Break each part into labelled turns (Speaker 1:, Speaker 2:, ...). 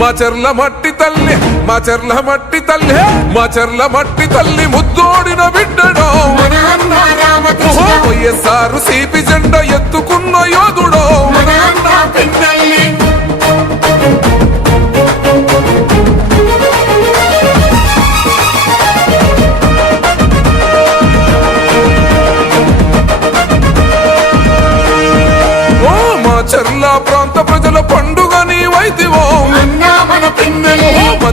Speaker 1: మా చెర్ల మట్టి తల్లి మా చెర్ల మట్టి తల్లి మా చెర్ల మట్టి తల్లి ముద్దోడిన బిడ్డడో.
Speaker 2: మన
Speaker 1: వైఎస్ఆర్ సిపి జెండ ఎత్తుకున్న యోధుడో.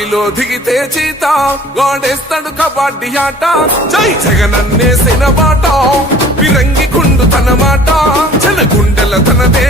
Speaker 1: బరిలో దిగితే చీత. గోడేస్తాడు కబడ్డీ ఆట. జై జగనన్నేసిన బాట విరంగి కుండు తన మాట. జన గుండెల తనదే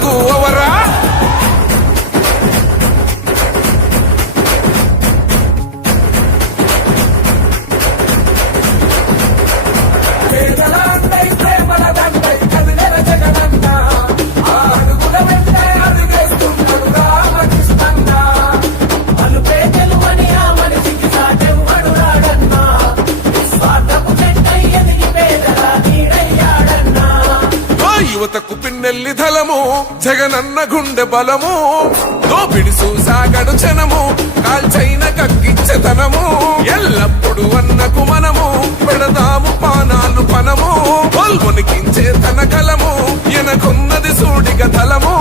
Speaker 1: బలము జగనన్న గుండె బలము దోపిడి సాగడు జనము కాల్చైన కక్కిచ్చతనము ఎల్లప్పుడు అన్నకు మనము పెడదాము పానాలు పనము పొల్మునికించే తన కలము ఎనకున్నది సూడిగ తలము